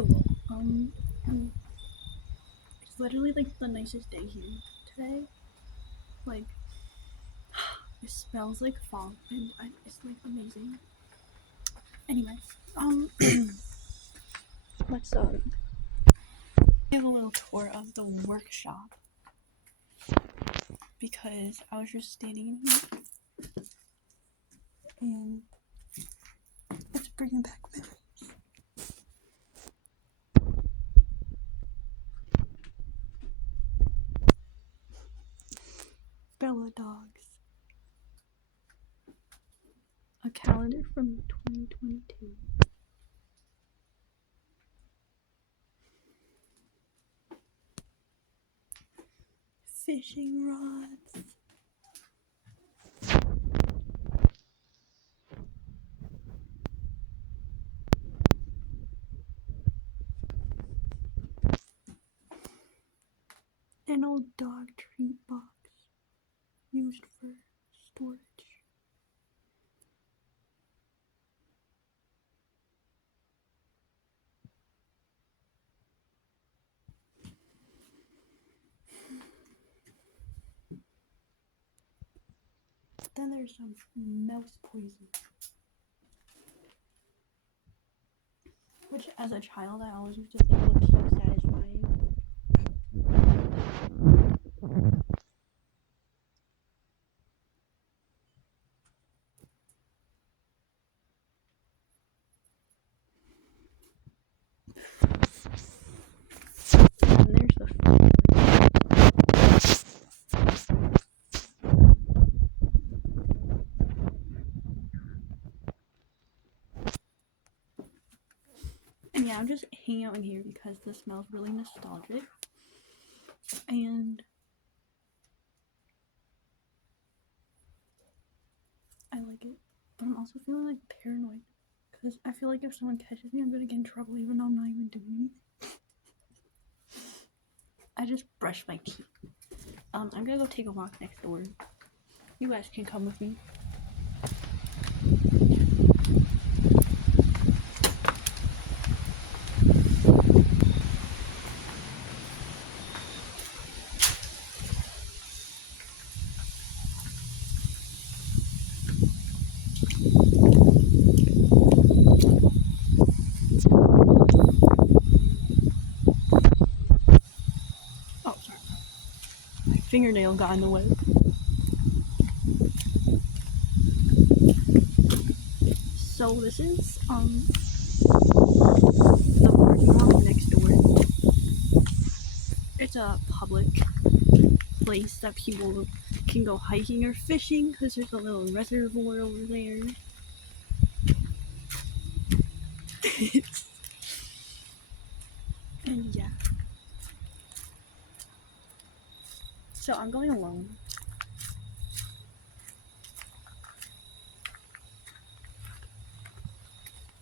Hello. It's literally like the nicest day here today. Like, it smells like fall, and it's like amazing. Anyway, let's give a little tour of the workshop because I was just standing in here and it's bringing back memories. Bella dogs. A calendar from 2022. Fishing rods. An old dog treat box used for storage. Then there's some mouse poison, which as a child I always used to think looked so satisfying. And there's the and yeah, I'm just hanging out in here because the smell's really nostalgic. And I like it. But I'm also feeling like paranoid. Because I feel like if someone catches me, I'm gonna get in trouble even though I'm not even doing anything. I just brushed my teeth. I'm gonna go take a walk next door. You guys can come with me. Oh, sorry. My fingernail got in the way. So this is the parking lot next door. It's a public place that people can go hiking or fishing because there's a little reservoir over there. And yeah. So I'm going alone.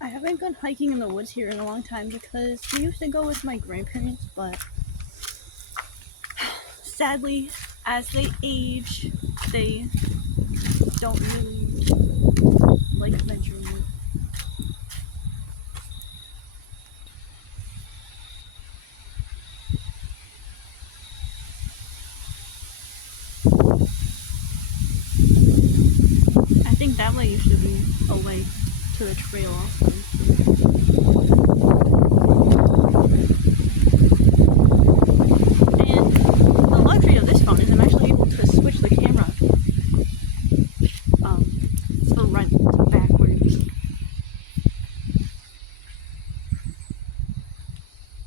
I haven't gone hiking in the woods here in a long time because we used to go with my grandparents, but sadly, as they age, they don't really like venturing. I think that way used to be a way to the trail also. And the luxury of this phone is I'm actually able to switch the camera front to backwards.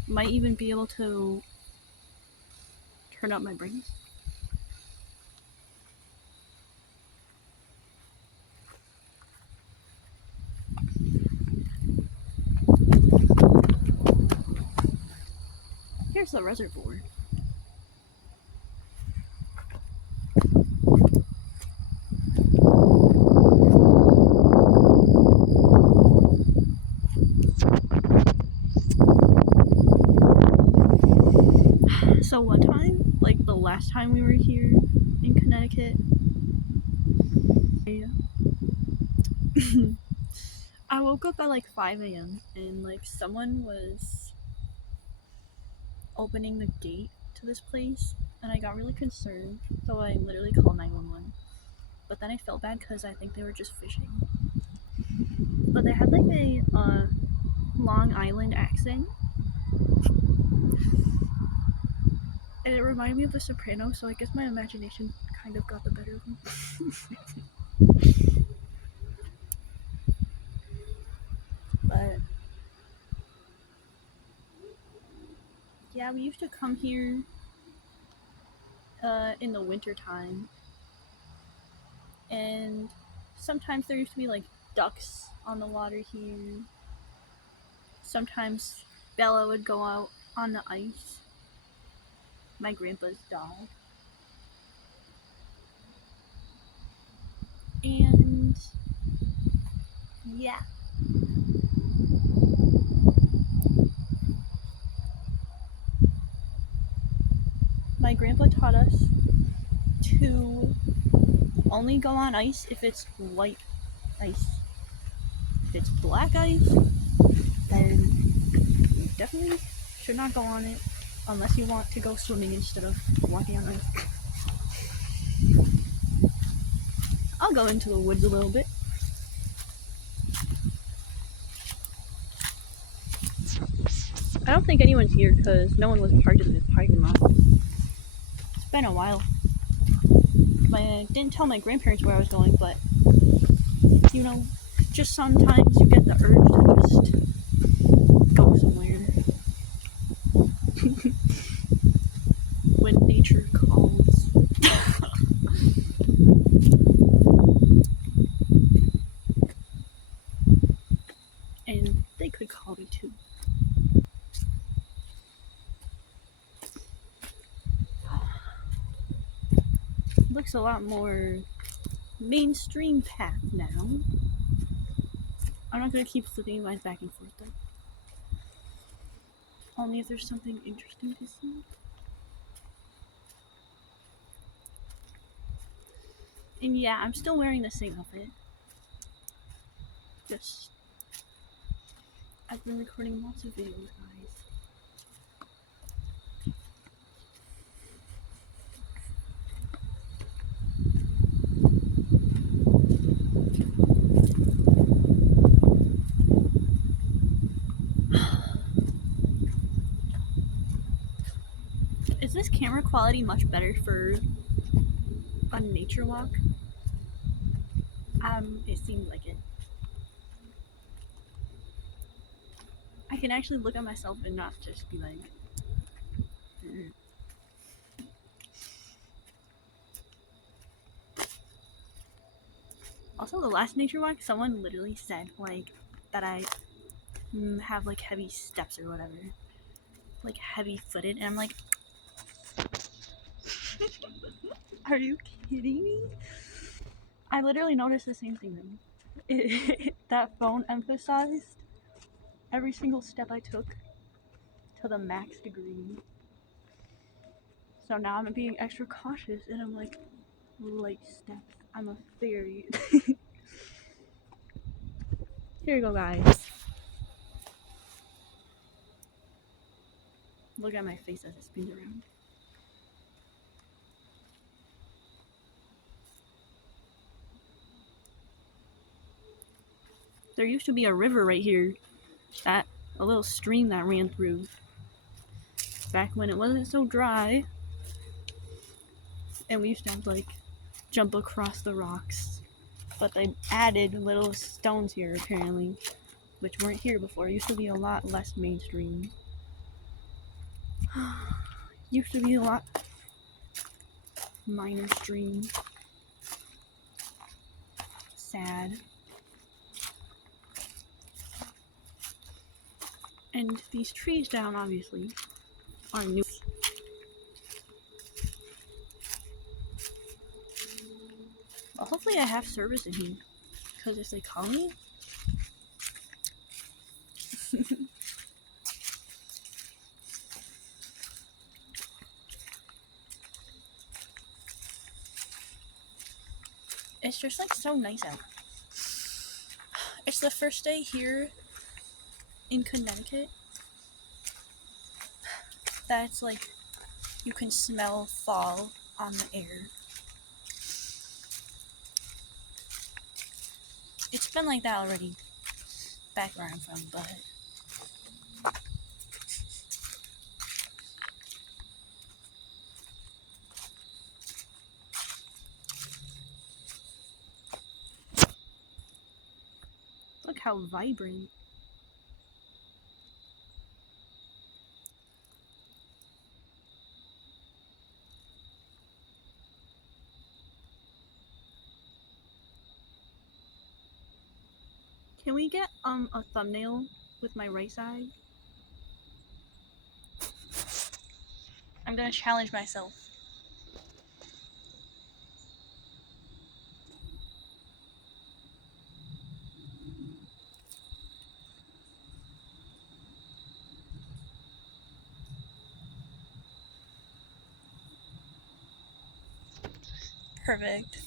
Might even be able to turn up my brightness. Here's the reservoir. So one time, like the last time we were here in Connecticut, I woke up at like 5 a.m. and like someone was opening the gate to this place, and I got really concerned, so I literally called 911. But then I felt bad because I think they were just fishing. But they had like a Long Island accent, and it reminded me of The Sopranos, so I guess my imagination kind of got the better of me. But yeah, we used to come here in the winter time, and sometimes there used to be like ducks on the water here. Sometimes Bella would go out on the ice, my grandpa's dog. And yeah. My grandpa taught us to only go on ice if it's white ice. If it's black ice, then you definitely should not go on it unless you want to go swimming instead of walking on ice. I'll go into the woods a little bit. I don't think anyone's here because no one was parked in this parking lot. It's been a while. I didn't tell my grandparents where I was going, but you know, just sometimes you get the urge to just go somewhere. When nature calls. And they could call me too. Looks a lot more mainstream path now. I'm not gonna keep flipping mine back and forth though. Only if there's something interesting to see. And yeah, I'm still wearing the same outfit. Just I've been recording lots of videos, guys. Is this camera quality much better for a nature walk? It seems like it. I can actually look at myself and not just be like, Also, the last nature walk, someone literally said like that I have like heavy steps or whatever, like heavy footed, and I'm like, are you kidding me? I literally noticed the same thing then. That phone emphasized every single step I took to the max degree. So now I'm being extra cautious and I'm like, light steps. I'm a fairy. Here you go, guys. Look at my face as it spins around. There used to be a river right here, a little stream that ran through back when it wasn't so dry, and we used to have to like jump across the rocks, but they added little stones here apparently, which weren't here before. It used to be a lot less mainstream. Used to be a lot minor stream. Sad. And these trees down obviously are new. Well, hopefully I have service in here, because if they call me, it's just like so nice out. It's the first day here in Connecticut that's like you can smell fall on the air. It's been like that already back where I'm from, but look how vibrant. Can we get a thumbnail with my right side? I'm gonna challenge myself. Perfect.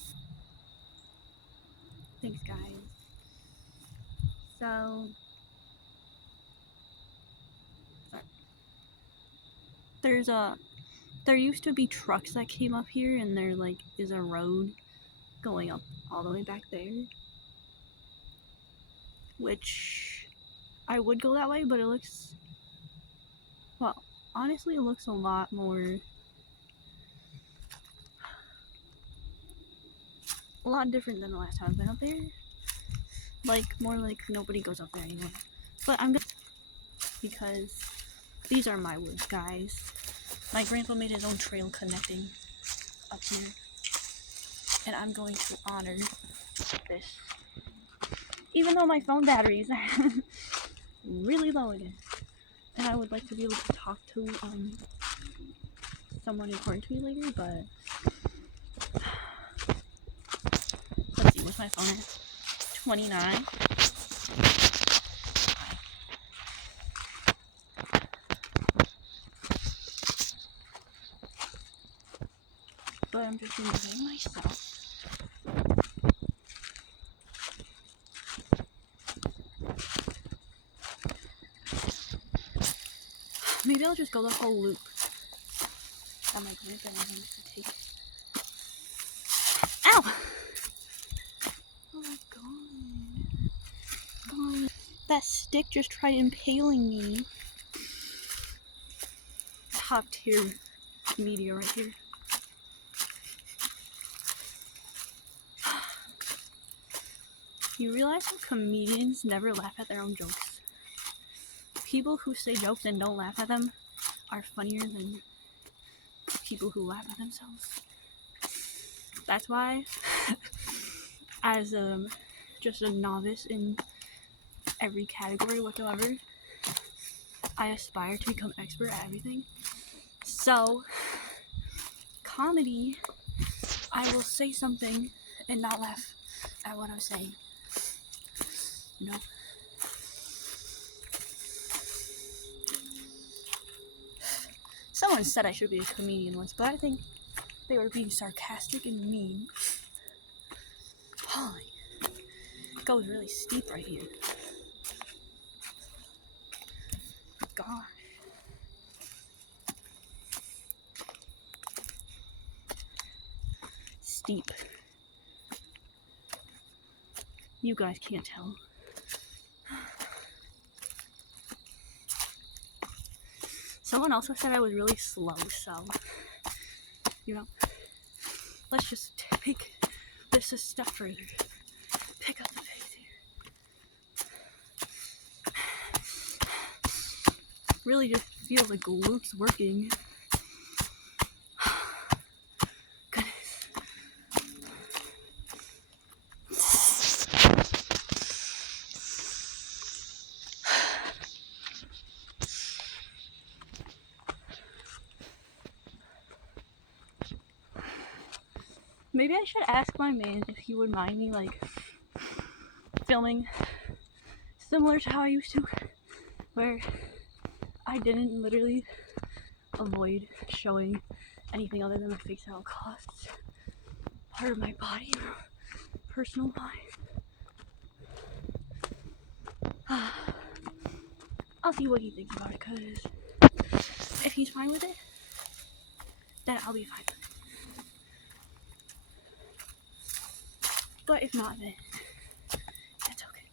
Thanks, guys. So there used to be trucks that came up here, and there like is a road going up all the way back there, which I would go that way, but it looks, well, honestly it looks a lot different than the last time I've been up there. Like, more like nobody goes up there anymore. But I'm gonna, because these are my woods, guys. My grandpa made his own trail connecting up here, and I'm going to honor this. Even though my phone battery is really low again, and I would like to be able to talk to someone important to me later, but let's see, what's my phone at? 29. But I'm just enjoying myself. Maybe I'll just go the whole loop that my grandpa used to take. Ow! Oh my god. That stick just tried impaling me. Top tier meteor right here. You realize how comedians never laugh at their own jokes? People who say jokes and don't laugh at them are funnier than people who laugh at themselves. That's why, as just a novice in every category whatsoever, I aspire to become expert at everything. So, comedy, I will say something and not laugh at what I'm saying. You know? Someone said I should be a comedian once, but I think they were being sarcastic and mean. Holy, it goes really steep right here. Gosh. Steep. You guys can't tell. Someone also said I was really slow, so, you know, let's just take this a step further. Pick up the pace here. Really just feels like glutes working. Goodness. Maybe I should ask my man if he would mind me, like, filming similar to how I used to, where I didn't literally avoid showing anything other than my face at all costs. Part of my body, personal life. I'll see what he thinks about it, cause If he's fine with it, then I'll be fine with it. But if not, then that's okay.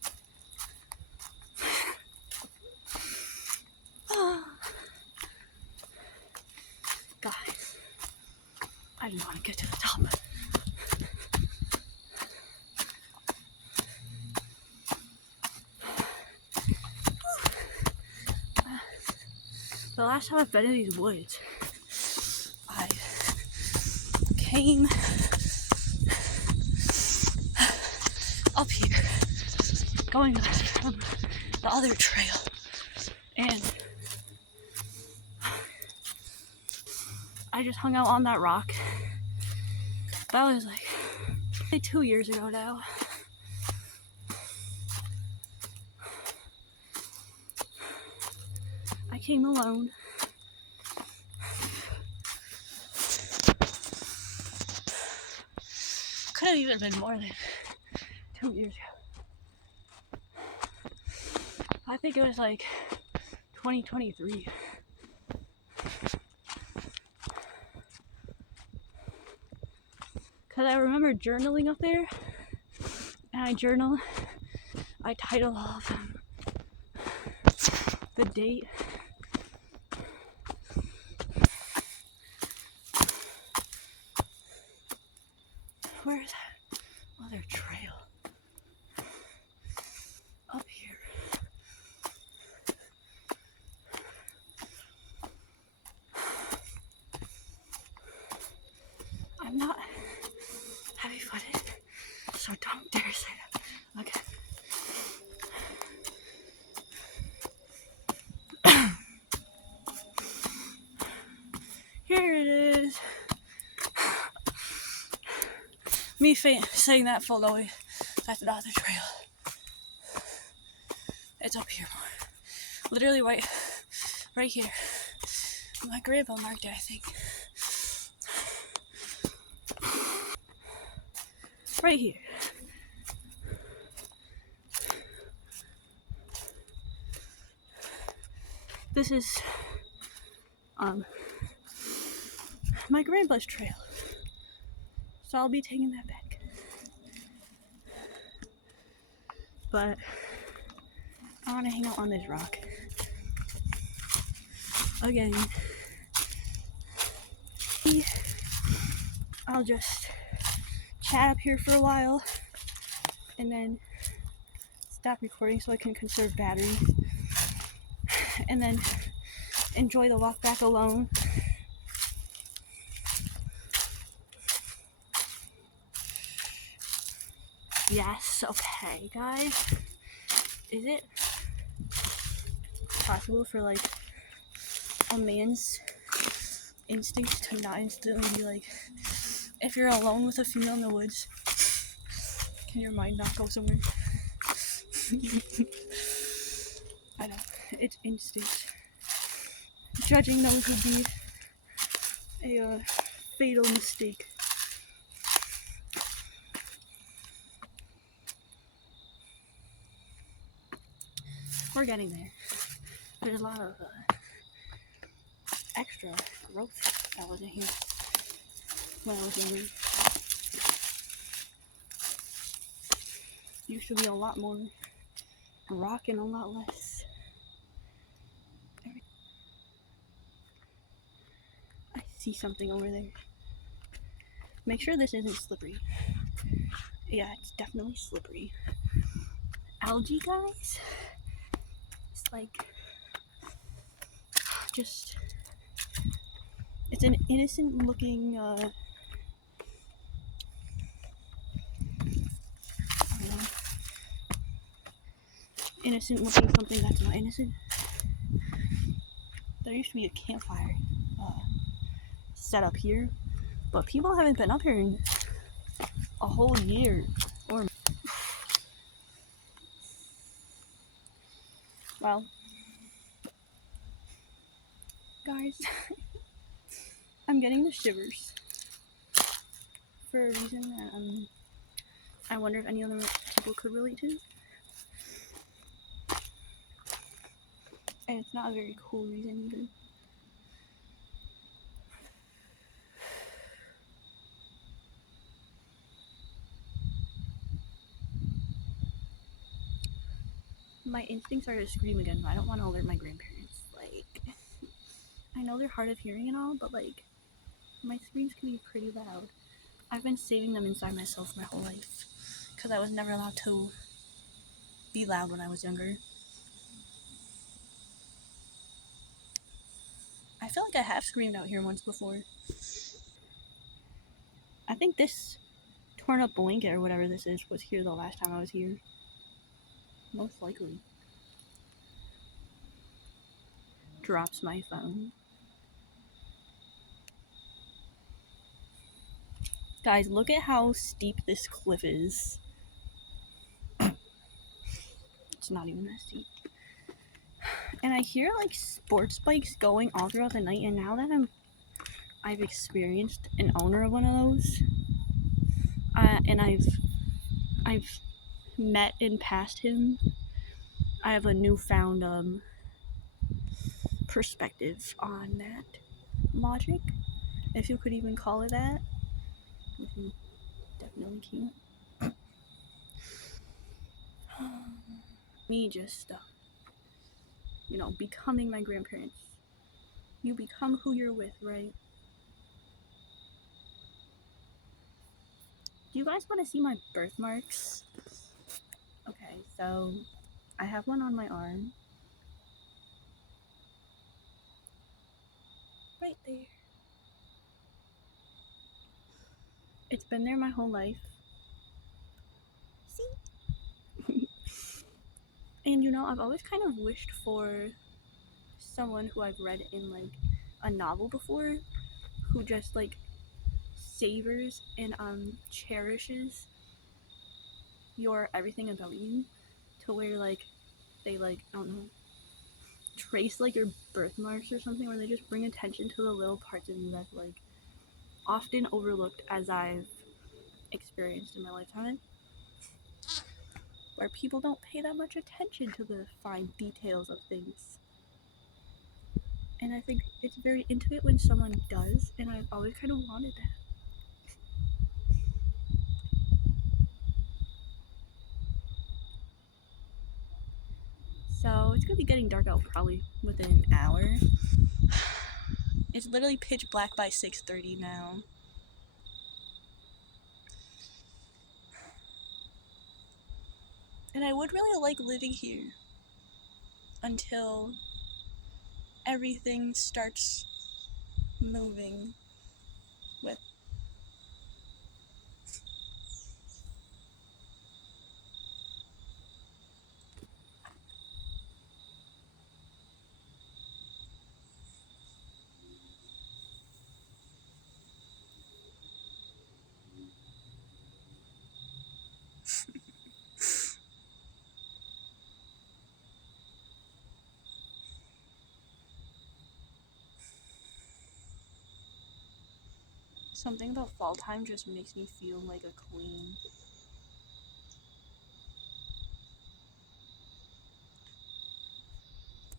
Guys, I just want to get to the top. The last time I've been in these woods, I came up here, going from the other trail, and I just hung out on that rock. That was like 2 years ago now. I came alone. Could have even been more than 2 years ago. I think it was like 2023. Because I remember journaling up there, and I title off the date. Where's that other trail? Up here. I'm not heavy-footed, so don't dare say that. Okay. Here it is. Me saying that full away. That's not the trail. It's up here more. Literally right here. My grandpa marked it, I think. Right here. This is my grandpa's trail. So I'll be taking that back. But I want to hang out on this rock. Again, I'll just chat up here for a while and then stop recording so I can conserve battery. And then enjoy the walk back alone. Yes, okay, guys. Is it possible for like a man's instinct to not instantly be like, if you're alone with a female in the woods, can your mind not go somewhere? I know, it's instinct. Judging those would be a fatal mistake. We're getting there. There's a lot of extra growth that wasn't here when I was younger. Used to be a lot more rock and a lot less. I see something over there. Make sure this isn't slippery. Yeah, it's definitely slippery. Algae, guys? It's like, just, it's an innocent looking, innocent looking something that's not innocent. There used to be a campfire set up here, but people haven't been up here in a whole year or well, guys, I'm getting the shivers for a reason that I wonder if any other people could relate to. And it's not a very cool reason either. my instincts are to scream again, but I don't want to alert my grandparents. Like, I know they're hard of hearing and all, but like, my screams can be pretty loud. I've been saving them inside myself my whole life because I was never allowed to be loud when I was younger. I feel like I have screamed out here once before. I think this torn up blanket or whatever this is was here the last time I was here. Most likely. Drops my phone. Guys, look at how steep this cliff is. It's not even that steep. And I hear like sports bikes going all throughout the night, and now that I've experienced an owner of one of those, and I've met and passed him, I have a newfound perspective on that logic, if you could even call it that. You definitely can't. Me just becoming my grandparents. You become who you're with, right? Do you guys want to see my birthmarks? Okay, so I have one on my arm. Right there. It's been there my whole life. See? And I've always kind of wished for someone who I've read in like a novel before, who just like savors and cherishes your everything about you, to where like they like, I don't know, trace like your birthmarks or something, where they just bring attention to the little parts of you that's like often overlooked, as I've experienced in my lifetime, where people don't pay that much attention to the fine details of things. And I think it's very intimate when someone does, and I've always kind of wanted that. So it's gonna be getting dark out probably within an hour. It's literally pitch black by 6:30 now. And I would really like living here until everything starts moving with something about fall time just makes me feel like a queen.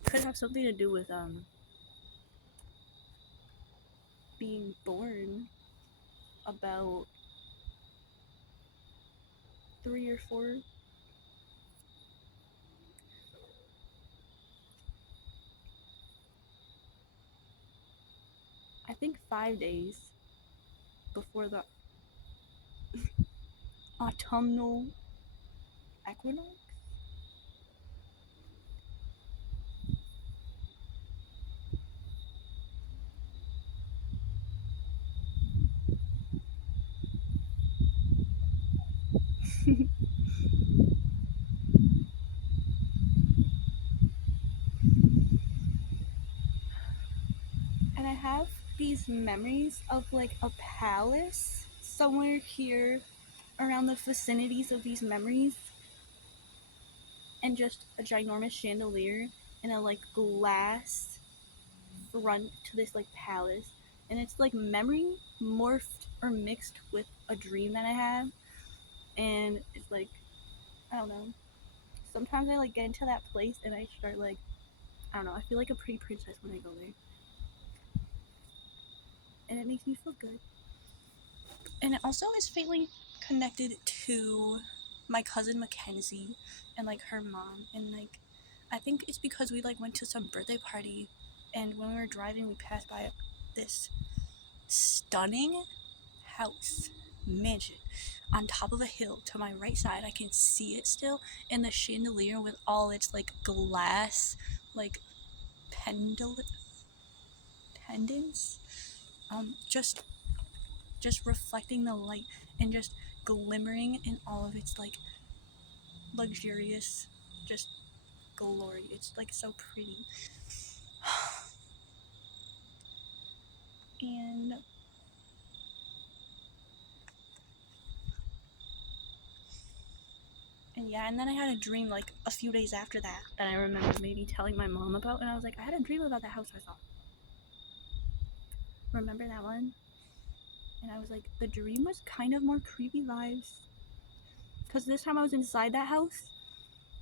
Could have something to do with being born about 3 or 4, I think 5 days before the autumnal equinox. And I have these memories of like a palace somewhere here around the vicinities of these memories, and just a ginormous chandelier and a like glass front to this like palace, and it's like memory morphed or mixed with a dream that I have. And it's like, I don't know, sometimes I like get into that place and I start like, I don't know, I feel like a pretty princess when I go there, and it makes me feel good. And it also is faintly connected to my cousin Mackenzie and like her mom, and like I think it's because we like went to some birthday party, and when we were driving, we passed by this stunning house, mansion, on top of a hill. To my right side, I can see it still, and the chandelier with all its like glass, like pendants, just reflecting the light and just glimmering in all of its like luxurious, just glory. It's like so pretty. And yeah, and then I had a dream like a few days after that I remember maybe telling my mom about, and I was like, I had a dream about that house I saw. Remember that one? And I was like, the dream was kind of more creepy vibes. Because this time I was inside that house,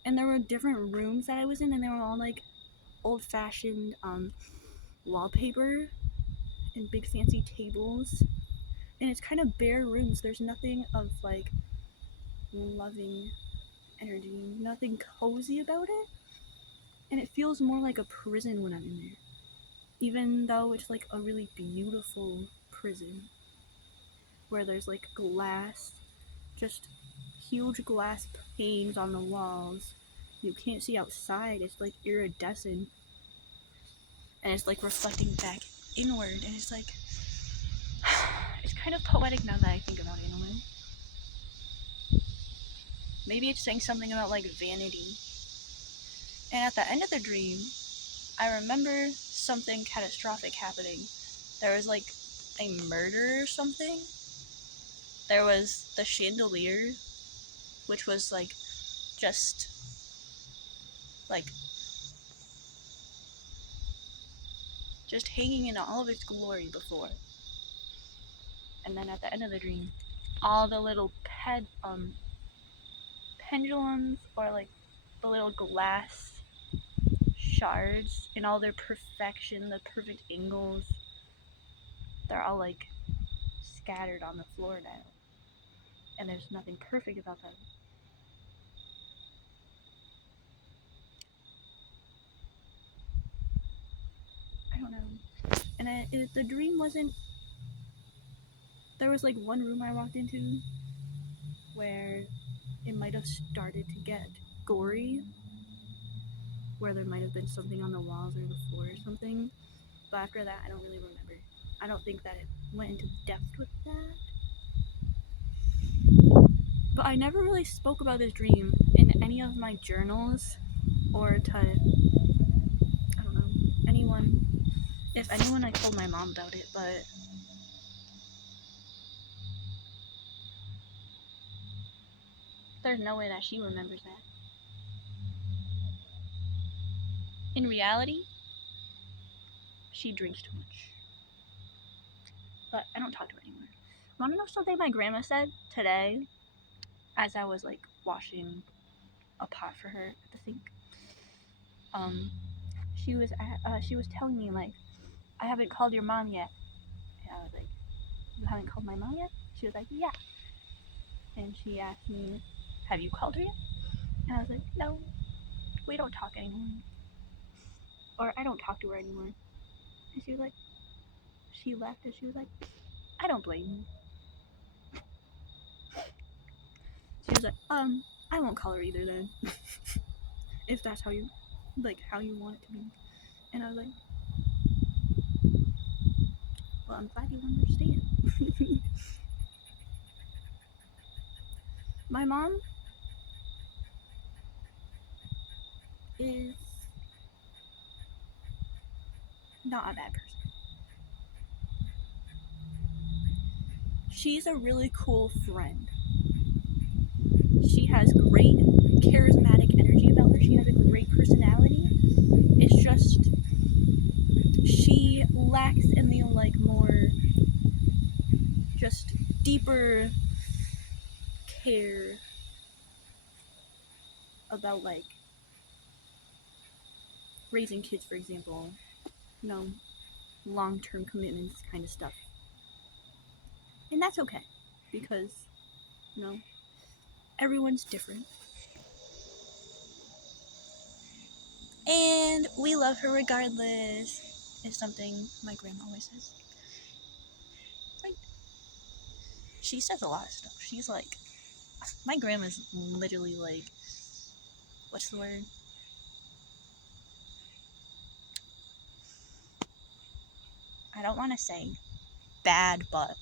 and there were different rooms that I was in, and they were all like old fashioned wallpaper and big fancy tables. And it's kind of bare rooms. There's nothing of like loving energy, nothing cozy about it. And it feels more like a prison when I'm in there. Even though it's like a really beautiful prison where there's like glass, just huge glass panes on the walls. You can't see outside. It's like iridescent, and it's like reflecting back inward, and it's like it's kind of poetic now that I think about it in a way. Maybe it's saying something about like vanity. And at the end of the dream, I remember something catastrophic happening. There was like a murder or something. There was the chandelier, which was like just like just hanging in all of its glory before. And then at the end of the dream, all the little pendulums, or like the little glass shards in all their perfection, the perfect angles, they're all like scattered on the floor now. And there's nothing perfect about them. I don't know. And the dream wasn't. There was like one room I walked into where it might have started to get gory, where there might have been something on the walls or the floor or something. But after that, I don't really remember. I don't think that it went into depth with that. But I never really spoke about this dream in any of my journals or to, I don't know, anyone. If anyone, I told my mom about it, but there's no way that she remembers that. In reality, she drinks too much. But I don't talk to her anymore. Wanna know something my grandma said today as I was like washing a pot for her at the sink? She was telling me like, I haven't called your mom yet. And I was like, you haven't called my mom yet? She was like, yeah. And she asked me, have you called her yet? And I was like, no, we don't talk anymore. Or I don't talk to her anymore. And she was like, she left and she was like, I don't blame you. She was like, I won't call her either then. If that's how you want it to be. And I was like, well, I'm glad you understand. My mom is not a bad person. She's a really cool friend. She has great charismatic energy about her. She has a great personality. It's just she lacks in the like more just deeper care about like raising kids, for example. You know, long-term commitments kind of stuff. And that's okay because, you know, everyone's different. And we love her regardless, is something my grandma always says. Right? She says a lot of stuff. She's like, my grandma's literally like, what's the word? I don't want to say bad, but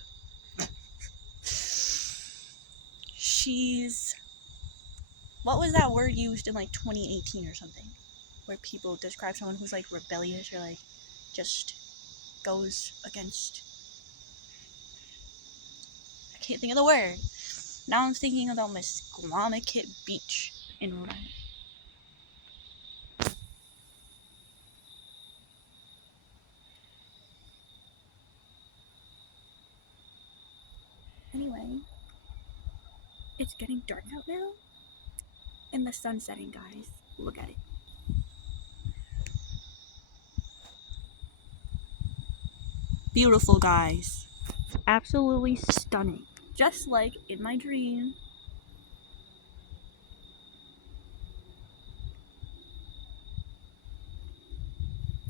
she's, what was that word used in like 2018 or something, where people describe someone who's like rebellious or like just goes against, I can't think of the word. Now I'm thinking about Mesquamaket Beach in Rhode Island. Anyway, it's getting dark out now, and the sun's setting, guys. Look at it. Beautiful, guys. Absolutely stunning. Just like in my dream.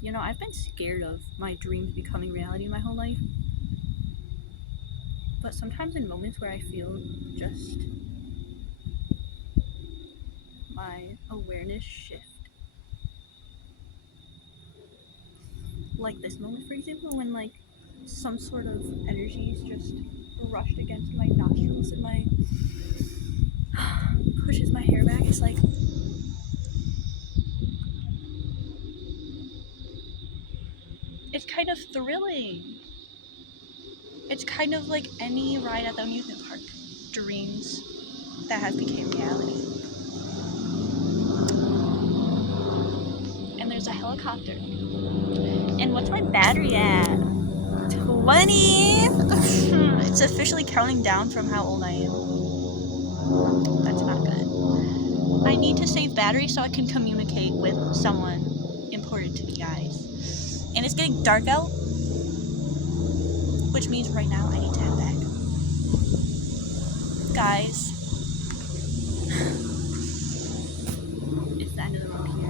You know, I've been scared of my dreams becoming reality my whole life. But sometimes in moments where I feel just my awareness shift. Like this moment, for example, when like some sort of energy is just rushed against my nostrils and my pushes my hair back. It's like, it's kind of thrilling. It's kind of like any ride at the amusement park. Dreams that have become reality. And there's a helicopter. And what's my battery at? 20! It's officially counting down from how old I am. That's not good. I need to save battery so I can communicate with someone important to me, guys. And it's getting dark out, which means right now I need to head back. Guys, it's the end of the road here.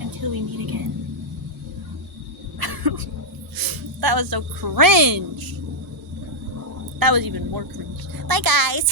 Until we meet again. That was so cringe. That was even more cringe. Bye, guys.